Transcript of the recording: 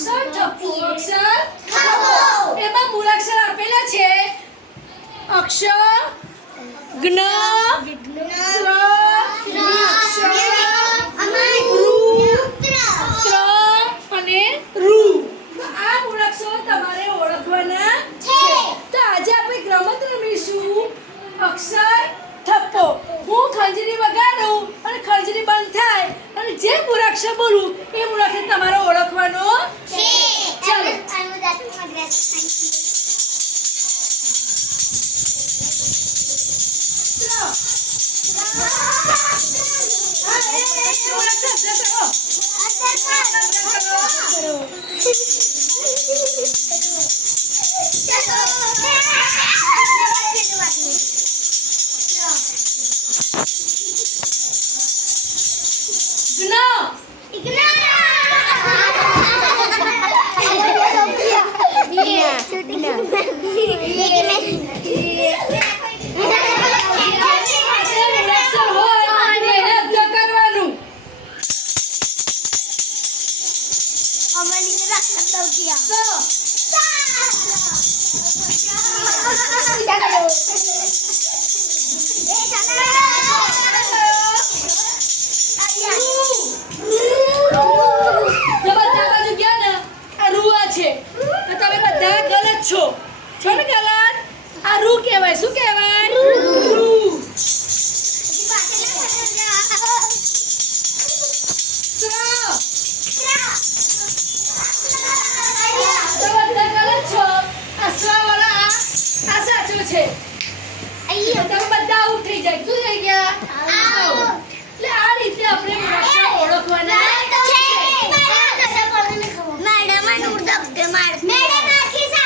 અક્ષર થપ્પો અક્ષર થપ્પો એમાં મૂળાક્ષર આપેલા છે અક્ષર જ્ઞ સ્ર અને રૂ આ મૂળાક્ષરો તમારે ઓળખવાના છે તો આજે આપણે રમત રમીશું અક્ષર થપ્પો હું ખંજરી વગાડું અને ખંજરી બંધ થાય અને જે મૂળાક્ષર બોલું એ મૂળાક્ષર તમારે ઓળખવાનો છે ચાલો Jangan.